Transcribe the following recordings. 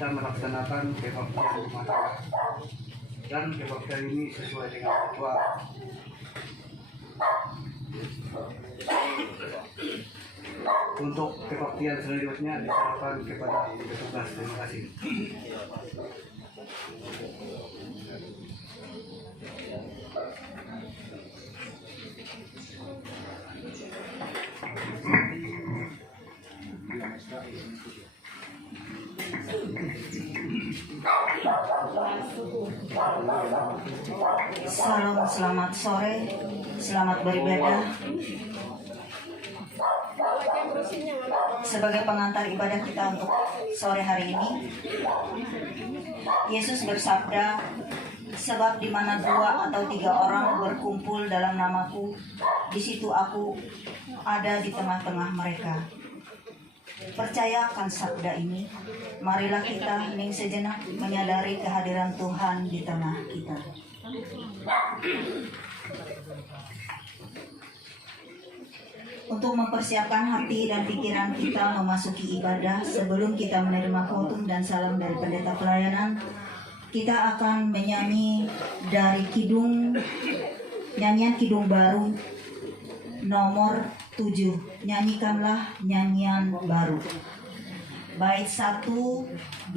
kita melaksanakan kebaktian rumah tangga, dan kebaktian ini sesuai dengan fatwa. Untuk kebaktian selanjutnya diserahkan kepada petugas. Terima kasih. Salam, selamat sore, selamat beribadah. Sebagai pengantar ibadah kita untuk sore hari ini, Yesus bersabda, sebab di mana 2 atau 3 orang berkumpul dalam namaku, di situ aku ada di tengah-tengah mereka. Percaya akan sabda ini, marilah kita hening sejenak menyadari kehadiran Tuhan di tengah kita. Untuk mempersiapkan hati dan pikiran kita memasuki ibadah, sebelum kita menerima khotbah dan salam dari pendeta pelayanan, kita akan menyanyi dari nyanyian Kidung Baru nomor 7. Nyanyikanlah nyanyian baru. Bait 1, 2,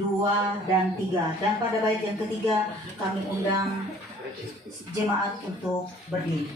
dan 3. Dan pada bait yang ketiga kami undang jemaat untuk berdiri.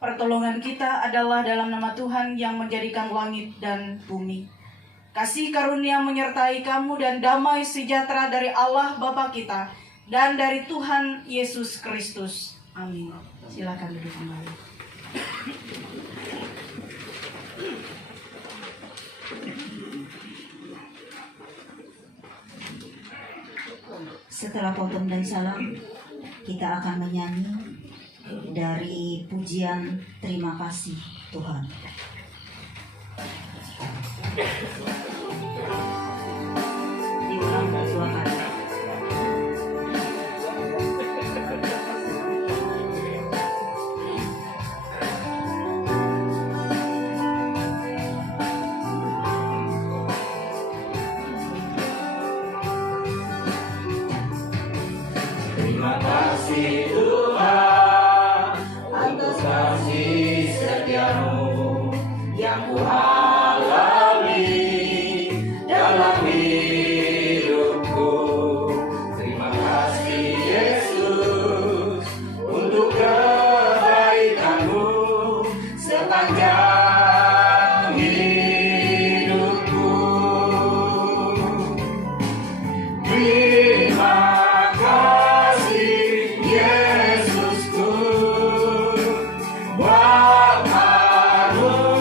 Pertolongan kita adalah dalam nama Tuhan yang menjadikan langit dan bumi. Kasih karunia menyertai kamu dan damai sejahtera dari Allah Bapa kita dan dari Tuhan Yesus Kristus. Amin. Silakan duduk kembali. Setelah khotbah dan salam, kita akan menyanyi dari pujian Terima Kasih Tuhan. Diulang 2 kali. Terima kasih Tuhan atas kasih setiamu yang ku alami dalam hidupku. Terima kasih Yesusku buat anugerah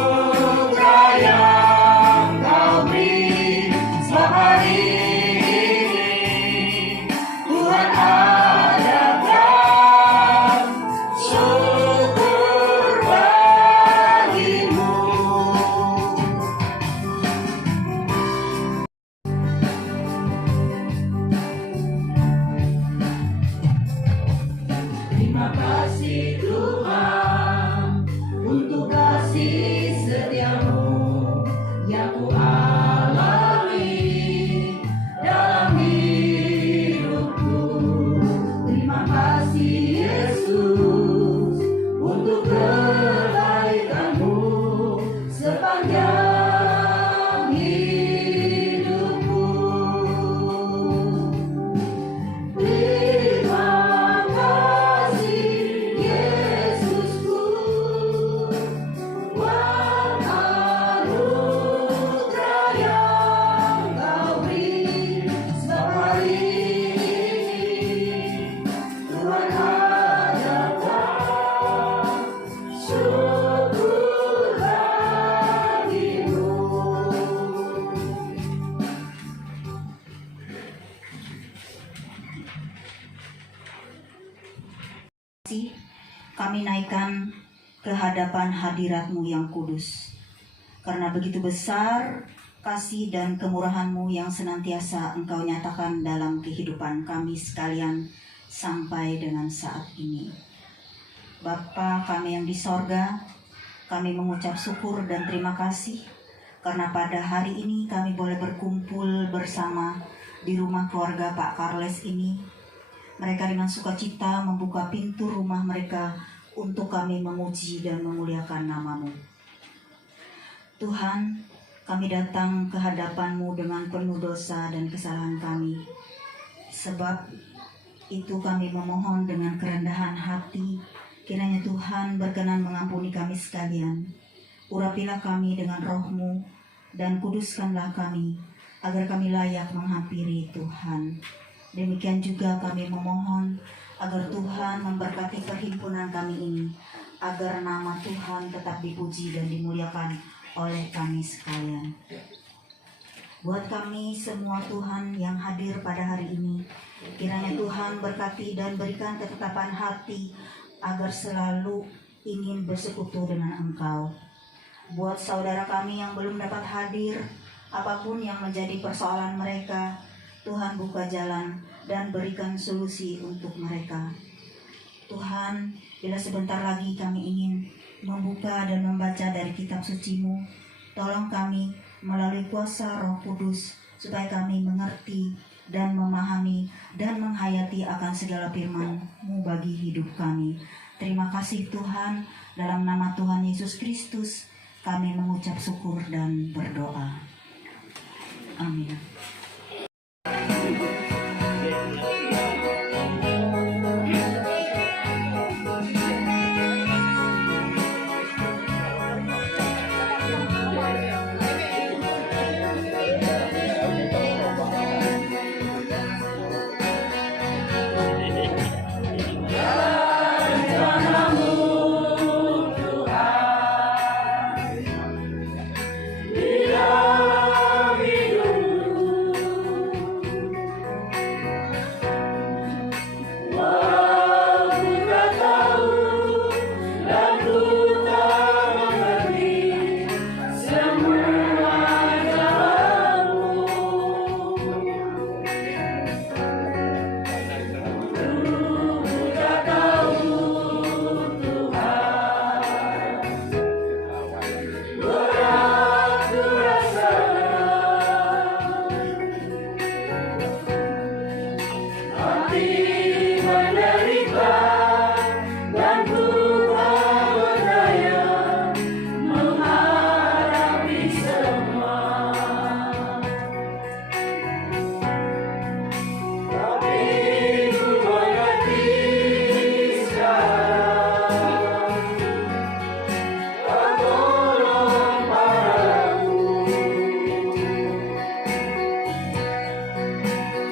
yang Kau beri setiap hari ini. Tuhan adakan syukur bagimu. Terima kasih Tuhan untuk kasih setiamu yang ku alami dalam hidupku. Terima kasih Yesus untuk kebaikanmu sepanjang hidupku. Terima kasih Yesusku buat anugerah yang Kau beri setiap hari ini. Tuhan adakan syukur bagimu. kasih, kami naikkan ke hadapan hadirat-Mu yang kudus. Karena begitu besar kasih dan kemurahan-Mu yang senantiasa Engkau nyatakan dalam kehidupan kami sekalian sampai dengan saat ini. Bapa kami yang di sorga, kami mengucap syukur dan terima kasih karena pada hari ini kami boleh berkumpul bersama di rumah keluarga Pak Carles ini. Mereka dengan sukacita membuka pintu rumah mereka untuk kami memuji dan memuliakan nama-Mu. Tuhan, kami datang ke hadapan-Mu dengan penuh dosa dan kesalahan kami. Sebab itu kami memohon dengan kerendahan hati, kiranya Tuhan berkenan mengampuni kami sekalian. Urapilah kami dengan roh-Mu dan kuduskanlah kami, agar kami layak menghampiri Tuhan. Demikian juga kami memohon agar Tuhan memberkati perhimpunan kami ini, agar nama Tuhan tetap dipuji dan dimuliakan oleh kami sekalian. Buat kami semua Tuhan yang hadir pada hari ini, kiranya Tuhan berkati dan berikan ketetapan hati agar selalu ingin bersekutu dengan Engkau. Buat saudara kami yang belum dapat hadir, apapun yang menjadi persoalan mereka, Tuhan buka jalan dan berikan solusi untuk mereka. Tuhan, bila sebentar lagi kami ingin membuka dan membaca dari kitab suci-Mu, tolong kami melalui kuasa Roh Kudus supaya kami mengerti dan memahami dan menghayati akan segala firman-Mu bagi hidup kami. Terima kasih Tuhan, dalam nama Tuhan Yesus Kristus kami mengucap syukur dan berdoa. Amin.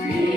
Be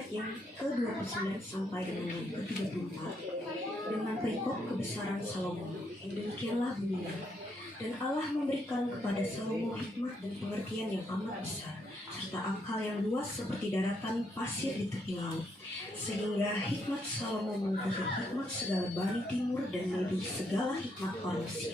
ayat yang ke-29 sampai dengan yang ke-34 dengan perikop kebesaran Salomo yang demikianlah bunyinya. Dan Allah memberikan kepada Salomo hikmat dan pengertian yang amat besar, serta akal yang luas seperti daratan pasir di tepi laut, sehingga hikmat Salomo mengikuti hikmat segala bani timur dan melebihi segala hikmat manusia.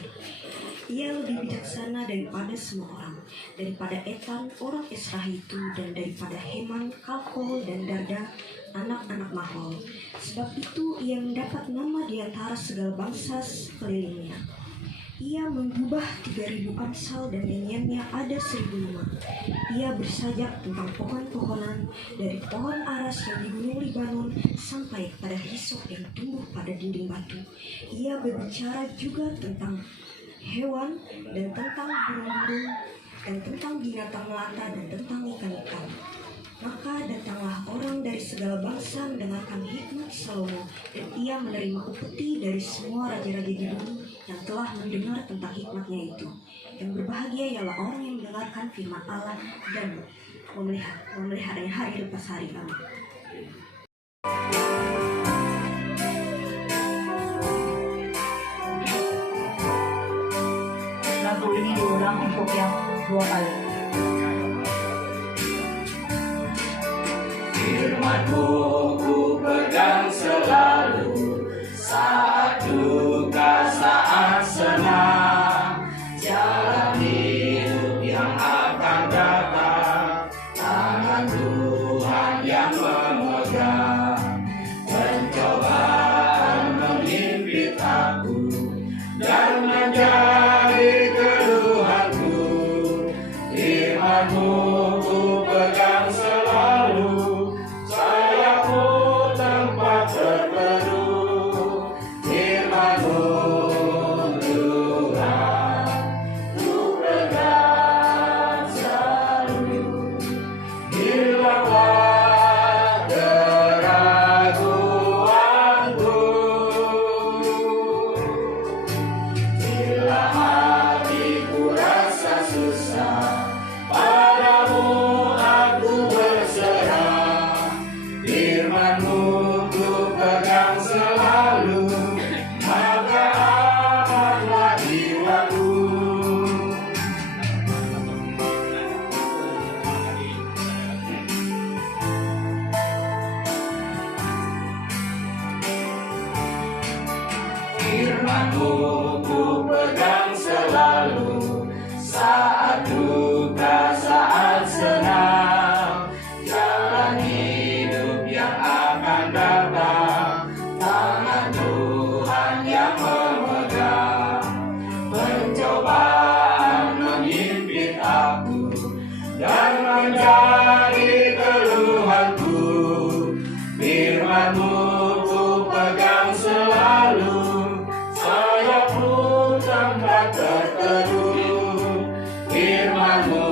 Ia lebih bijaksana daripada semua orang, daripada Etan orang Esrahitu, dan daripada Heman, Kalkol, dan Darda, anak-anak Mahol. Sebab itu ia mendapat nama di antara segala bangsa sekelilingnya. Ia mengubah 3.000 amsal dan nyanyiannya ada 1.000 rumah. Ia bersajak tentang pohon-pohonan, dari pohon aras yang di gunung Libanon sampai pada hisop yang tumbuh pada dinding batu. Ia berbicara juga tentang hewan dan tentang burung-burung dan tentang binatang melata dan tentang ikan-ikan. Maka datanglah orang dari segala bangsa mendengarkan hikmat Salomo, dan ia menerima upeti dari semua raja-raja di bumi yang telah mendengar tentang hikmatnya itu. Yang berbahagia ialah orang yang mendengarkan firman Allah dan memeliharanya hari lepas hari. Amin. Lagu ini diulang untuk yang 2 kali. Firman-Mu ku pegang selalu, saat duka, saat senang, jalan hidup yang akan datang, tangan Tuhan yang memegang. Pencobaan menghimpit aku dan menjadi keluhanku. Firman-Mu ku pegang selalu, Firman-Mu ku pegang selalu, saat duka, saat senang, jalan hidup yang akan datang, tangan Tuhan yang memegang. Pencobaan menghimpit aku dan menjadi keluhanku. Firman-Mu ku pegang selalu, tempat terteduh. Firman-Mu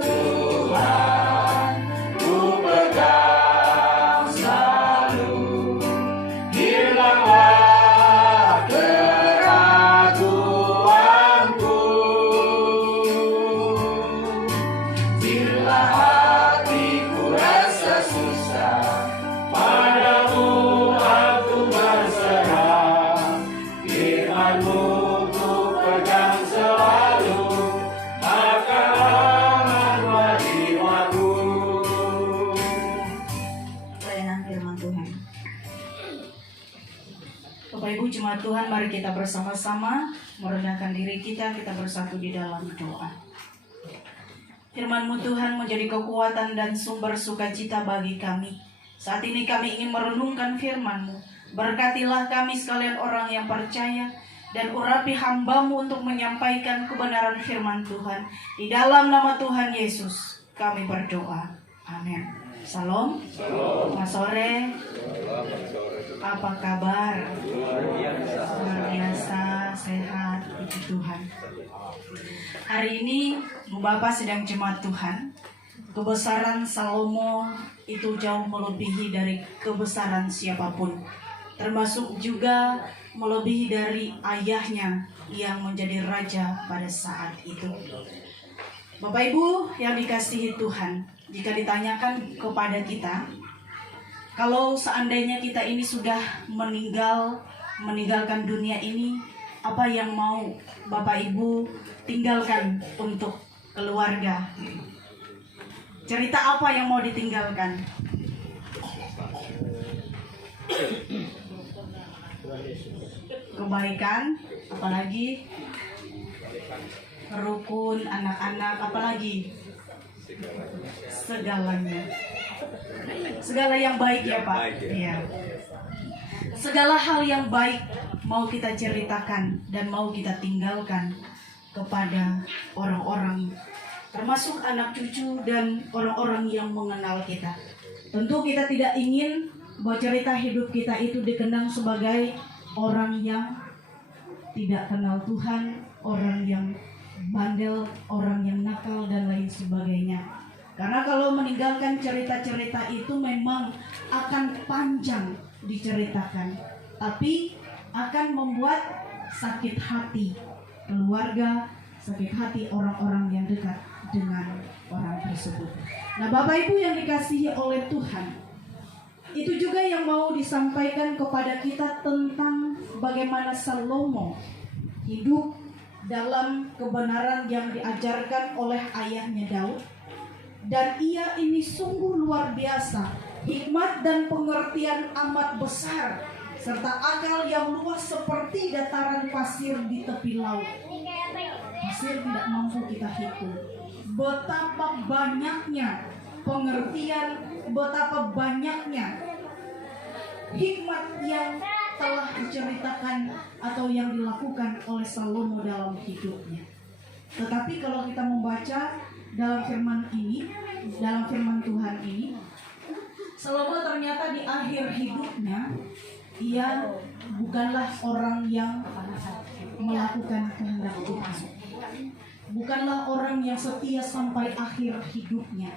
Tuhan ku pegang selalu, hilanglah keraguanku. Bila hatiku rasa susah, padamu aku berserah. Firman-Mu ku pegang selalu, maka amanlah jiwaku. Pelayanan firman Tuhan. Bapak Ibu jemaat Tuhan, mari kita bersama-sama merendahkan diri kita bersatu di dalam doa. Firman-Mu Tuhan menjadi kekuatan dan sumber sukacita bagi kami. Saat ini kami ingin merenungkan firman-Mu. Berkatilah kami sekalian orang yang percaya, dan urapi hamba-Mu untuk menyampaikan kebenaran firman Tuhan. Di dalam nama Tuhan Yesus kami berdoa. Amin. Salam. Selamat sore. Apa kabar? Luar biasa, sehat, puji Tuhan. Hari ini Bapak sedang jemaat Tuhan. Kebesaran Salomo itu jauh melebihi dari kebesaran siapapun, termasuk juga melebihi dari ayahnya yang menjadi raja pada saat itu. Bapak Ibu yang dikasihi Tuhan, jika ditanyakan kepada kita, Kalau seandainya kita ini sudah meninggalkan dunia ini, apa yang mau Bapak Ibu tinggalkan untuk keluarga? Cerita apa yang mau ditinggalkan? Kebaikan, apalagi rukun anak-anak, apalagi segalanya. Segala yang baik ya Pak. Iya. Segala hal yang baik mau kita ceritakan dan mau kita tinggalkan kepada orang-orang, termasuk anak cucu dan orang-orang yang mengenal kita. Tentu kita tidak ingin bahwa cerita hidup kita itu dikenang sebagai orang yang tidak kenal Tuhan, orang yang bandel, orang yang nakal, dan lain sebagainya. Karena kalau meninggalkan cerita-cerita itu memang akan panjang diceritakan, tapi akan membuat sakit hati keluarga, sakit hati orang-orang yang dekat dengan orang tersebut. Nah, Bapak Ibu yang dikasihi oleh Tuhan, itu juga yang mau disampaikan kepada kita tentang bagaimana Salomo hidup dalam kebenaran yang diajarkan oleh ayahnya Daud. Dan ia ini sungguh luar biasa, hikmat dan pengertian amat besar, serta akal yang luas seperti dataran pasir di tepi laut. Pasir tidak mampu kita hitung. Betapa banyaknya pengertian, betapa banyaknya hikmat yang telah diceritakan atau yang dilakukan oleh Salomo dalam hidupnya. Tetapi kalau kita membaca dalam firman Tuhan ini, Salomo ternyata di akhir hidupnya ia bukanlah orang yang melakukan kehendak Tuhan. Bukanlah orang yang setia sampai akhir hidupnya.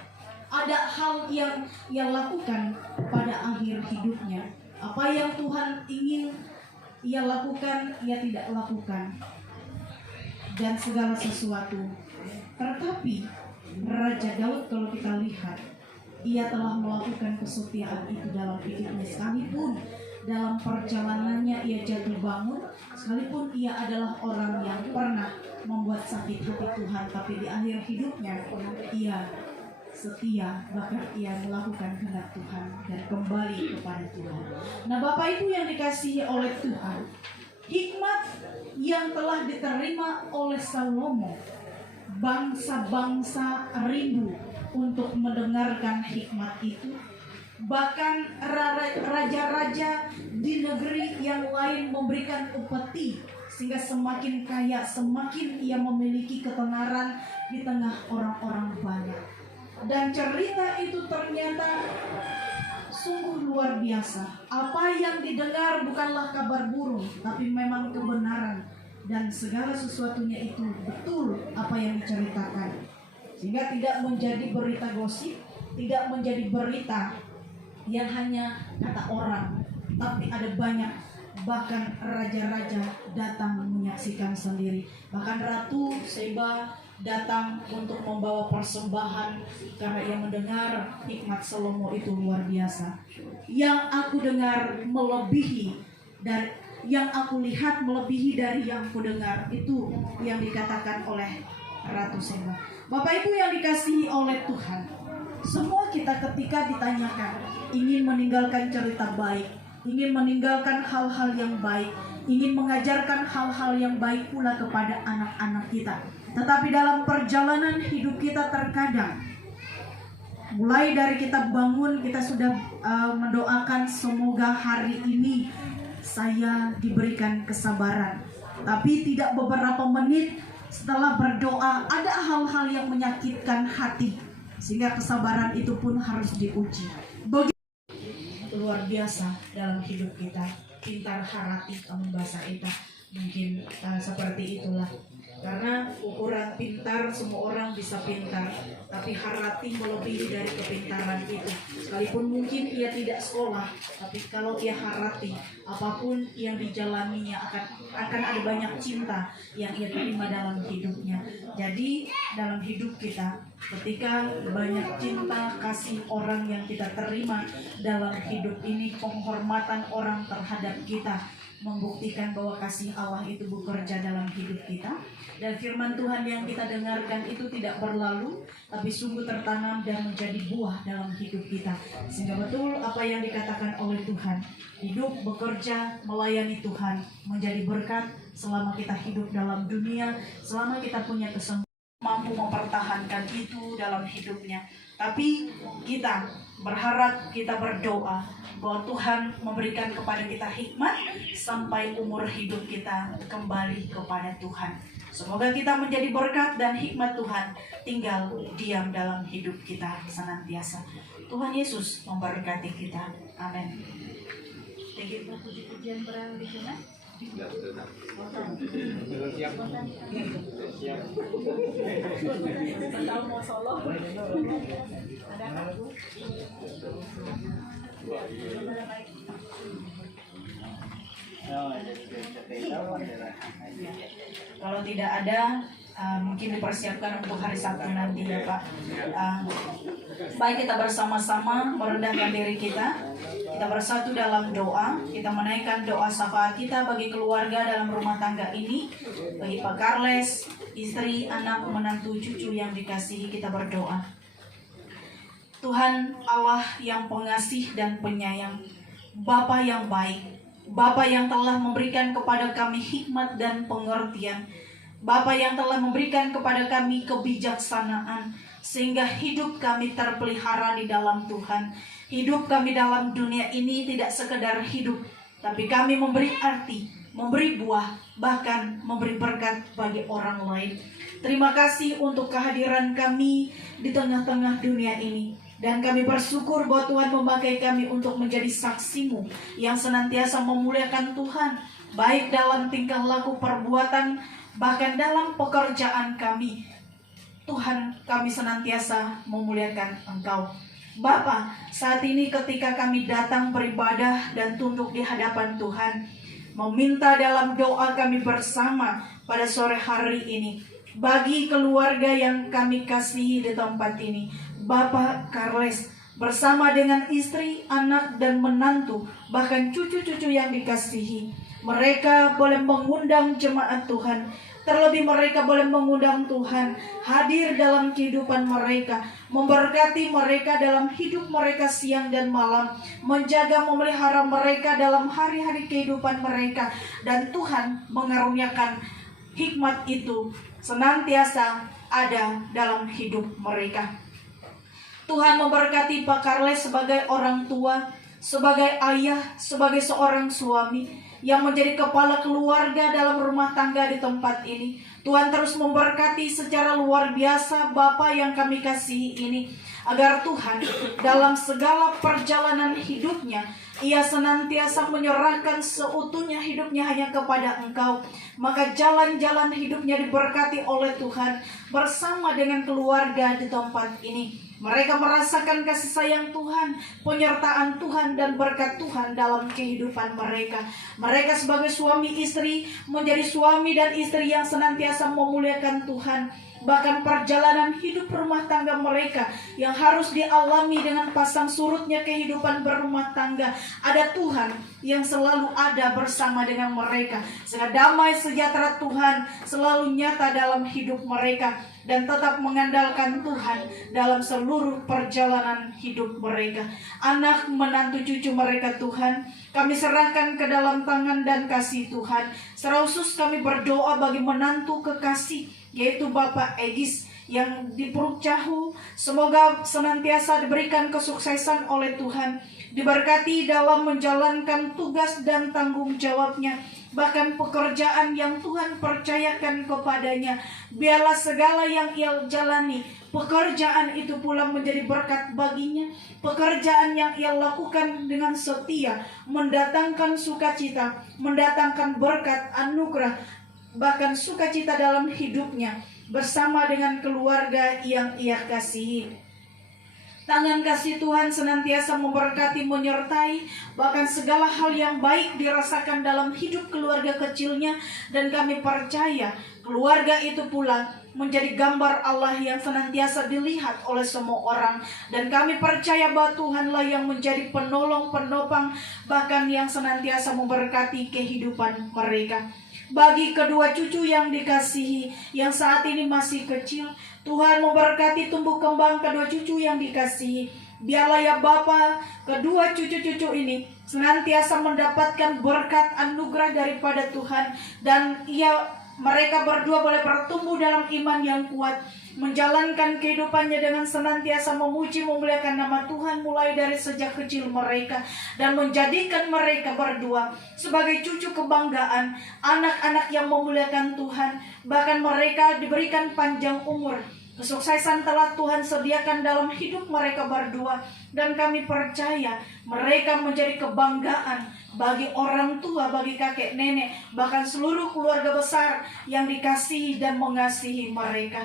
Ada hal yang ia lakukan pada akhir hidupnya. Apa yang Tuhan ingin ia lakukan, ia tidak lakukan. Dan segala sesuatu. Tetapi Raja Daud kalau kita lihat, ia telah melakukan kesetiaan itu dalam hidupnya, sekalipun dalam perjalanannya ia jatuh bangun, sekalipun ia adalah orang yang pernah membuat sakit hati Tuhan, tapi di akhir hidupnya ia setia, bahkan ia melakukan kehendak Tuhan dan kembali kepada Tuhan. Nah, Bapak Ibu yang dikasihi oleh Tuhan, hikmat yang telah diterima oleh Salomo, bangsa-bangsa rindu untuk mendengarkan hikmat itu. Bahkan raja-raja di negeri yang lain memberikan upeti, sehingga semakin kaya, semakin ia memiliki ketenaran di tengah orang-orang banyak. Dan cerita itu ternyata sungguh luar biasa. Apa yang didengar bukanlah kabar burung, tapi memang kebenaran. Dan segala sesuatunya itu betul apa yang diceritakan. Sehingga tidak menjadi berita gosip, tidak menjadi berita yang hanya kata orang, tapi ada banyak, bahkan raja-raja datang menyaksikan sendiri. Bahkan Ratu Seba datang untuk membawa persembahan karena ia mendengar hikmat Salomo itu luar biasa. Yang aku dengar melebihi dan yang aku lihat melebihi dari yang aku dengar, itu yang dikatakan oleh Ratu Seba. Bapak Ibu yang dikasihi oleh Tuhan, semua kita ketika ditanyakan ingin meninggalkan cerita baik, ingin meninggalkan hal-hal yang baik, ingin mengajarkan hal-hal yang baik pula kepada anak-anak kita. Tetapi dalam perjalanan hidup kita terkadang, mulai dari kita bangun, kita sudah mendoakan semoga hari ini saya diberikan kesabaran. Tapi tidak beberapa menit setelah berdoa, ada hal-hal yang menyakitkan hati, sehingga kesabaran itu pun harus diuji. Luar biasa dalam hidup kita. Pintar harati kamu bahasa kita. Mungkin seperti itulah. Karena ukuran pintar semua orang bisa pintar, tapi harati melebihi dari kepintaran itu. Sekalipun mungkin ia tidak sekolah, tapi kalau ia harati, apapun yang dijalaninya akan ada banyak cinta yang ia terima dalam hidupnya. Jadi dalam hidup kita, ketika banyak cinta kasih orang yang kita terima dalam hidup ini, penghormatan orang terhadap kita membuktikan bahwa kasih Allah itu bekerja dalam hidup kita. Dan firman Tuhan yang kita dengarkan itu tidak berlalu, tapi sungguh tertanam dan menjadi buah dalam hidup kita. Sehingga betul apa yang dikatakan oleh Tuhan, hidup, bekerja, melayani Tuhan, menjadi berkat selama kita hidup dalam dunia, selama kita punya kesempatan mampu mempertahankan itu dalam hidupnya. Tapi kita berharap, kita berdoa bahwa Tuhan memberikan kepada kita hikmat sampai umur hidup kita kembali kepada Tuhan. Semoga kita menjadi berkat dan hikmat Tuhan tinggal diam dalam hidup kita senantiasa. Tuhan Yesus memberkati kita. Amin. Tinggi puji-pujian berang di sana. Tahu mau solo? Ada kan? Kalau tidak ada, mungkin dipersiapkan untuk hari Sabtu nanti ya Pak. Baik, kita bersama-sama merendahkan diri kita. Kita bersatu dalam doa. Kita menaikkan doa syafaat kita bagi keluarga dalam rumah tangga ini, bagi Pak Carles, istri, anak, menantu, cucu yang dikasihi. Kita berdoa. Tuhan Allah yang pengasih dan penyayang, Bapa yang baik, Bapa yang telah memberikan kepada kami hikmat dan pengertian, Bapa yang telah memberikan kepada kami kebijaksanaan, sehingga hidup kami terpelihara di dalam Tuhan. Hidup kami dalam dunia ini tidak sekedar hidup, tapi kami memberi arti, memberi buah, bahkan memberi berkat bagi orang lain. Terima kasih untuk kehadiran kami di tengah-tengah dunia ini. Dan kami bersyukur bahwa Tuhan memakai kami untuk menjadi saksi-Mu yang senantiasa memuliakan Tuhan, baik dalam tingkah laku perbuatan, bahkan dalam pekerjaan kami. Tuhan, kami senantiasa memuliakan Engkau. Bapa, saat ini ketika kami datang beribadah dan tunduk di hadapan Tuhan, meminta dalam doa kami bersama pada sore hari ini, bagi keluarga yang kami kasihi di tempat ini, Bapak Carles bersama dengan istri, anak, dan menantu, bahkan cucu-cucu yang dikasihi. Mereka boleh mengundang jemaat Tuhan. Terlebih mereka boleh mengundang Tuhan hadir dalam kehidupan mereka, memberkati mereka dalam hidup mereka siang dan malam, menjaga memelihara mereka dalam hari-hari kehidupan mereka. Dan Tuhan mengaruniakan hikmat itu senantiasa ada dalam hidup mereka. Tuhan memberkati Pak Carles sebagai orang tua, sebagai ayah, sebagai seorang suami yang menjadi kepala keluarga dalam rumah tangga di tempat ini. Tuhan terus memberkati secara luar biasa Bapa yang kami kasihi ini, agar Tuhan dalam segala perjalanan hidupnya, ia senantiasa menyerahkan seutuhnya hidupnya hanya kepada Engkau. Maka jalan-jalan hidupnya diberkati oleh Tuhan bersama dengan keluarga di tempat ini. Mereka merasakan kasih sayang Tuhan, penyertaan Tuhan, dan berkat Tuhan dalam kehidupan mereka. Mereka sebagai suami istri menjadi suami dan istri yang senantiasa memuliakan Tuhan. Bahkan perjalanan hidup rumah tangga mereka yang harus dialami dengan pasang surutnya kehidupan berumah tangga, ada Tuhan yang selalu ada bersama dengan mereka. Sehingga damai sejahtera Tuhan selalu nyata dalam hidup mereka, dan tetap mengandalkan Tuhan dalam seluruh perjalanan hidup mereka. Anak, menantu, cucu mereka Tuhan, kami serahkan ke dalam tangan dan kasih Tuhan. Secara khusus kami berdoa bagi menantu kekasih, yaitu Bapak Egis yang di Puruk Cahu. Semoga senantiasa diberikan kesuksesan oleh Tuhan, diberkati dalam menjalankan tugas dan tanggung jawabnya, bahkan pekerjaan yang Tuhan percayakan kepadanya. Biarlah segala yang ia jalani, pekerjaan itu pula menjadi berkat baginya. Pekerjaan yang ia lakukan dengan setia mendatangkan sukacita, mendatangkan berkat, anugerah, bahkan sukacita dalam hidupnya bersama dengan keluarga yang ia kasihi. Tangan kasih Tuhan senantiasa memberkati, menyertai, bahkan segala hal yang baik dirasakan dalam hidup keluarga kecilnya. Dan kami percaya keluarga itu pula menjadi gambar Allah yang senantiasa dilihat oleh semua orang. Dan kami percaya bahwa Tuhanlah yang menjadi penolong, penopang, bahkan yang senantiasa memberkati kehidupan mereka. Bagi kedua cucu yang dikasihi, yang saat ini masih kecil, Tuhan memberkati tumbuh kembang kedua cucu yang dikasihi. Biarlah ya Bapa, kedua cucu-cucu ini senantiasa mendapatkan berkat anugerah daripada Tuhan. Dan mereka berdua boleh bertumbuh dalam iman yang kuat, menjalankan kehidupannya dengan senantiasa memuji memuliakan nama Tuhan mulai dari sejak kecil mereka, dan menjadikan mereka berdua sebagai cucu kebanggaan, anak-anak yang memuliakan Tuhan. Bahkan mereka diberikan panjang umur. Kesuksesan telah Tuhan sediakan dalam hidup mereka berdua. Dan kami percaya mereka menjadi kebanggaan bagi orang tua, bagi kakek nenek, bahkan seluruh keluarga besar yang dikasihi dan mengasihi mereka.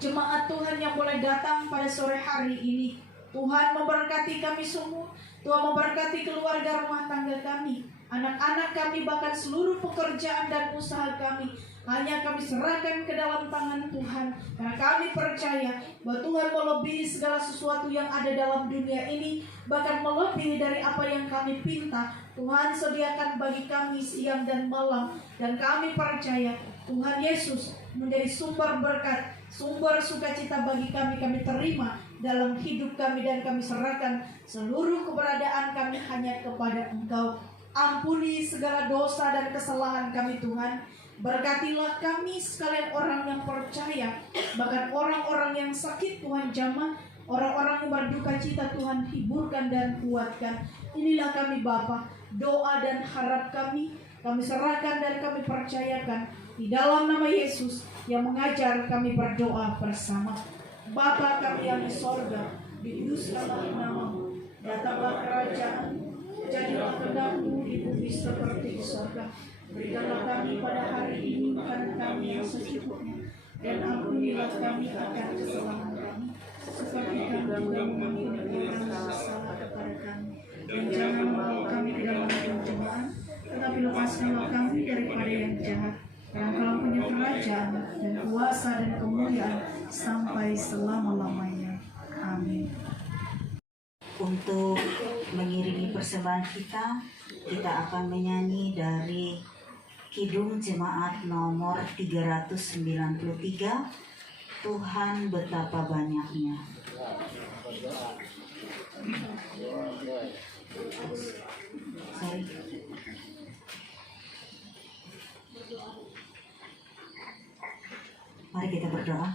Jemaat Tuhan yang boleh datang pada sore hari ini, Tuhan memberkati kami semua. Tuhan memberkati keluarga rumah tangga kami, anak-anak kami, bahkan seluruh pekerjaan dan usaha kami. Hanya kami serahkan ke dalam tangan Tuhan, karena kami percaya bahwa Tuhan melebihi segala sesuatu yang ada dalam dunia ini, bahkan melebihi dari apa yang kami pinta. Tuhan sediakan bagi kami siang dan malam, dan kami percaya Tuhan Yesus menjadi sumber berkat, sumber sukacita bagi kami. Kami terima dalam hidup kami, dan kami serahkan seluruh keberadaan kami hanya kepada Engkau. Ampuni segala dosa dan kesalahan kami Tuhan. Berkatilah kami sekalian orang yang percaya, bahkan orang-orang yang sakit Tuhan jamah, orang-orang yang berduka cita Tuhan hiburkan dan kuatkan. Inilah kami Bapa, doa dan harap kami serahkan dan kami percayakan di dalam nama Yesus yang mengajar kami berdoa bersama. Bapa kami yang di sorga, dikuduskanlah namamu, datanglah kerajaan, jadilah kehendak-Mu di bumi seperti di sorga. Berikanlah kami pada hari ini makanan kami yang secukupnya, dan ampunilah kami akan kesalahan kami, seperti kami juga mengampuni orang yang bersalah kepada kami. Dan jangan membawa kami ke dalam pencobaan, tetapi lepaskanlah kami daripada yang jahat. Karena Engkau punya kerajaan dan kuasa dan kemuliaan sampai selama-lamanya. Amin. Untuk mengiringi persembahan kita akan menyanyi dari Kidung Jemaat nomor 393, Tuhan betapa banyaknya. Mari kita berdoa.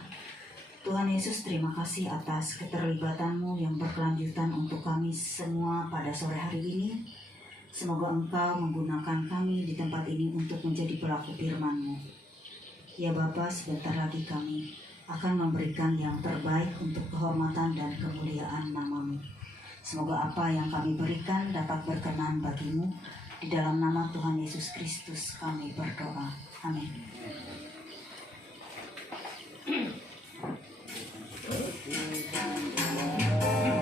Tuhan Yesus, terima kasih atas keterlibatan-Mu yang berkelanjutan untuk kami semua pada sore hari ini. Semoga Engkau menggunakan kami di tempat ini untuk menjadi pelaku firman-Mu. Ya Bapa, sebentar lagi kami akan memberikan yang terbaik untuk kehormatan dan kemuliaan nama-Mu. Semoga apa yang kami berikan dapat berkenan bagi-Mu. Di dalam nama Tuhan Yesus Kristus kami berdoa. Amin. Betapa banyaknya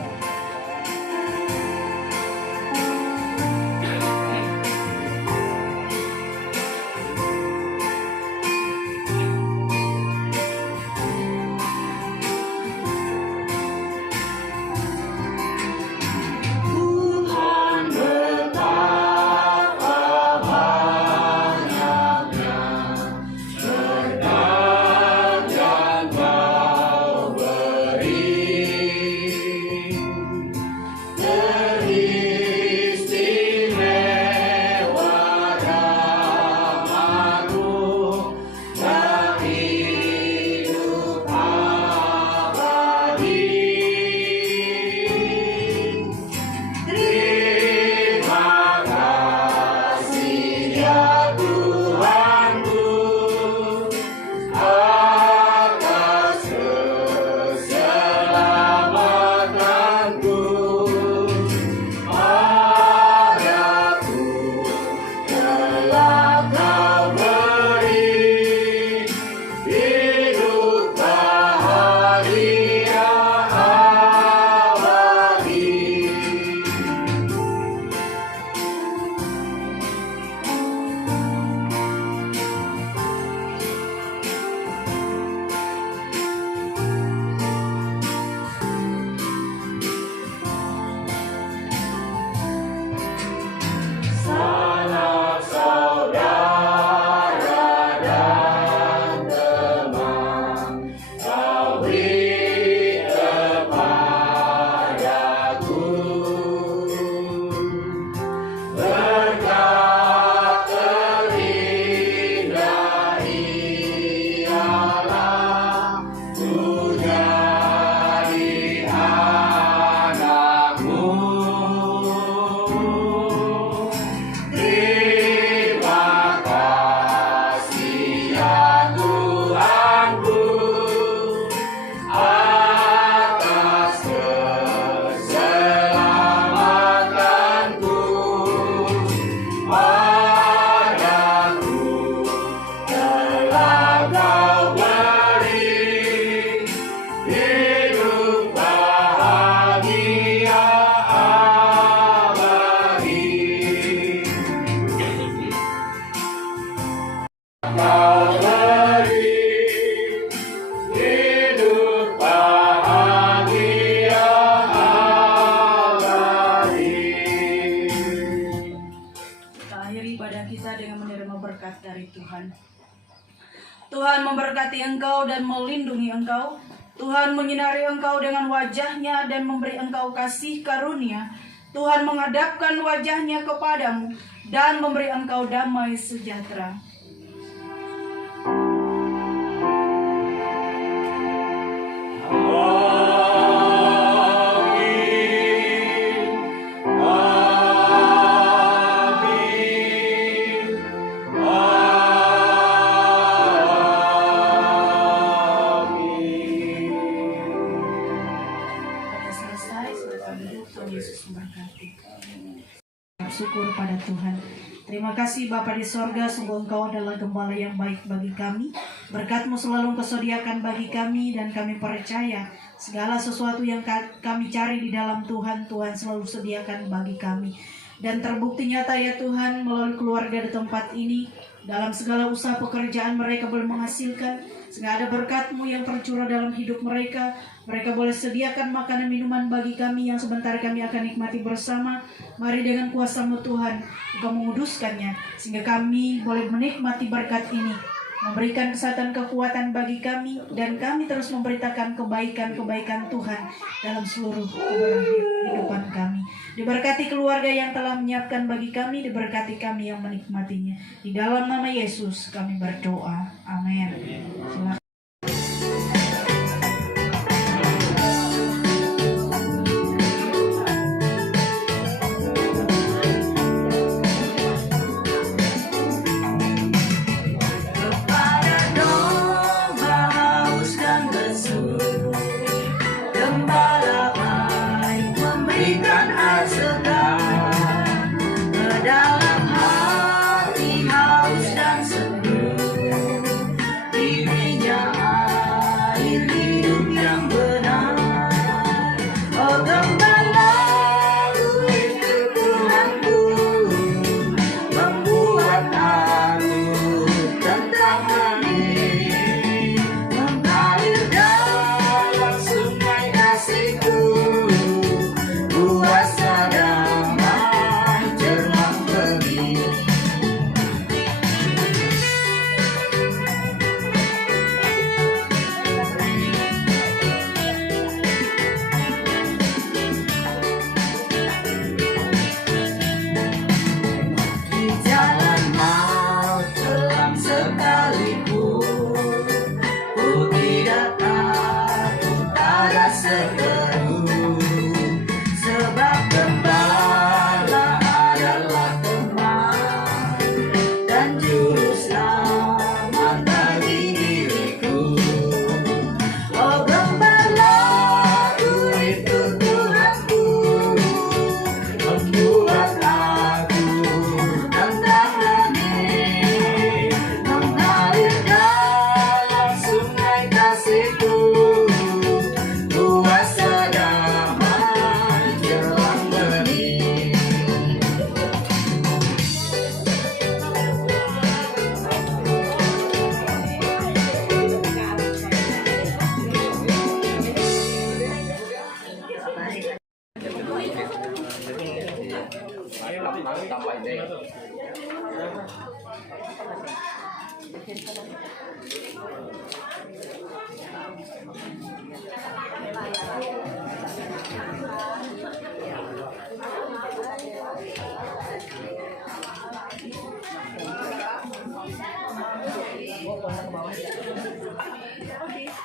Kau beri hidup bahagia abadi. Kita akhiri ibadah kita dengan menerima berkat dari Tuhan. Tuhan memberkati engkau dan melindungi engkau. Tuhan menyinari engkau dengan wajah-Nya dan memberi engkau kasih karunia. Tuhan menghadapkan wajah-Nya kepadamu dan memberi engkau damai sejahtera. Syukur pada Tuhan. Terima kasih Bapa di sorga, sungguh Engkau adalah gembala yang baik bagi kami. Berkat-Mu selalu Engkau sediakan bagi kami dan kami percaya segala sesuatu yang kami cari di dalam Tuhan, Tuhan selalu sediakan bagi kami. Dan terbukti nyata ya Tuhan melalui keluarga di tempat ini, dalam segala usaha pekerjaan mereka boleh menghasilkan, sehingga ada berkat-Mu yang tercurah dalam hidup mereka. Mereka boleh sediakan makanan minuman bagi kami yang sebentar kami akan nikmati bersama. Mari dengan kuasa-Mu Tuhan, Engkau menguduskannya, sehingga kami boleh menikmati berkat ini, memberikan kesehatan kekuatan bagi kami, dan kami terus memberitakan kebaikan-kebaikan Tuhan dalam seluruh kehidupan kami. Diberkati keluarga yang telah menyiapkan bagi kami, diberkati kami yang menikmatinya. Di dalam nama Yesus kami berdoa. Amin. Silakan. Oke.